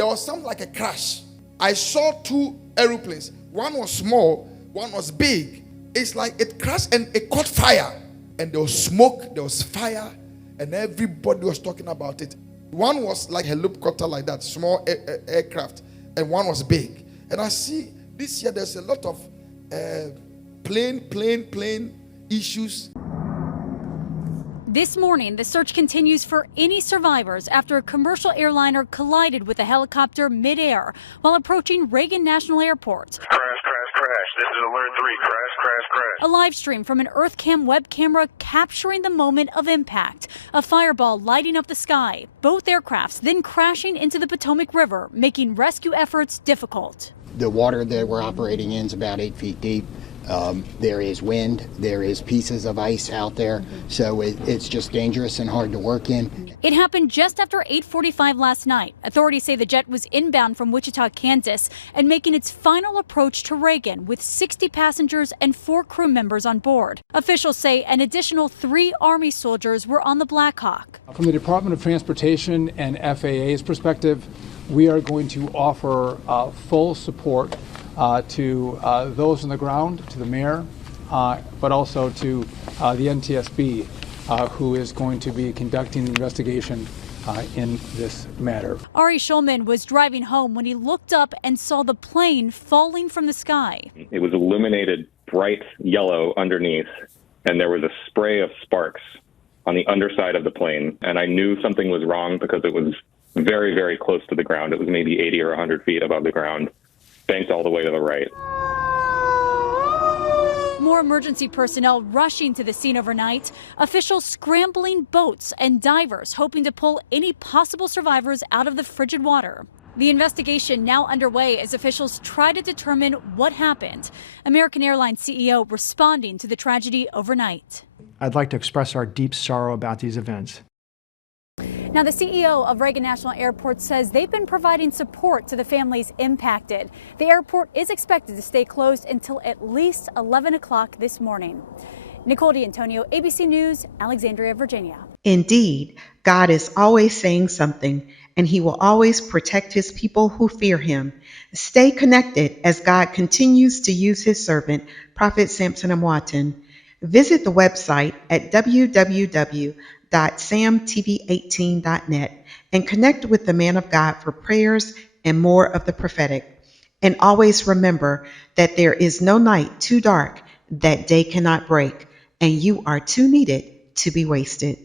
there was something like a crash. I saw two aeroplanes. One was small, one was big. It's like it crashed and it caught fire. And there was smoke, there was fire, and everybody was talking about it. One was like a helicopter like that, small aircraft, and one was big. And I see this year there's a lot of plane issues. This morning, the search continues for any survivors after a commercial airliner collided with a helicopter midair while approaching Reagan National Airport. Crash. This is alert 3. Crash. A live stream from an EarthCam web camera capturing the moment of impact. A fireball lighting up the sky. Both aircrafts then crashing into the Potomac River, making rescue efforts difficult. The water that we're operating in is about 8 feet deep. There is wind, there is pieces of ice out there, so it's just dangerous and hard to work in. It happened just after 8:45 last night. Authorities say the jet was inbound from Wichita, Kansas, and making its final approach to Reagan with 60 passengers and 4 crew members on board. Officials say an additional 3 Army soldiers were on the Black Hawk. From the Department of Transportation and FAA's perspective, we are going to offer full support to those on the ground, to the mayor, but also to the NTSB, who is going to be conducting the investigation in this matter. Ari Schulman was driving home when he looked up and saw the plane falling from the sky. It was illuminated bright yellow underneath, and there was a spray of sparks on the underside of the plane. And I knew something was wrong because it was very, very close to the ground. It was maybe 80 or 100 feet above the ground, banked all the way to the right. More emergency personnel rushing to the scene overnight. Officials scrambling boats and divers hoping to pull any possible survivors out of the frigid water. The investigation now underway as officials try to determine what happened. American Airlines CEO responding to the tragedy overnight. I'd like to express our deep sorrow about these events. Now, the CEO of Reagan National Airport says they've been providing support to the families impacted. The airport is expected to stay closed until at least 11 o'clock this morning. Nicole D'Antonio, ABC News, Alexandria, Virginia. Indeed, God is always saying something, and he will always protect his people who fear him. Stay connected as God continues to use his servant, Prophet Sampson Amoateng. Visit the website at www.samtv18.net and connect with the man of God for prayers and more of the prophetic. And always remember that there is no night too dark that day cannot break, and you are too needed to be wasted.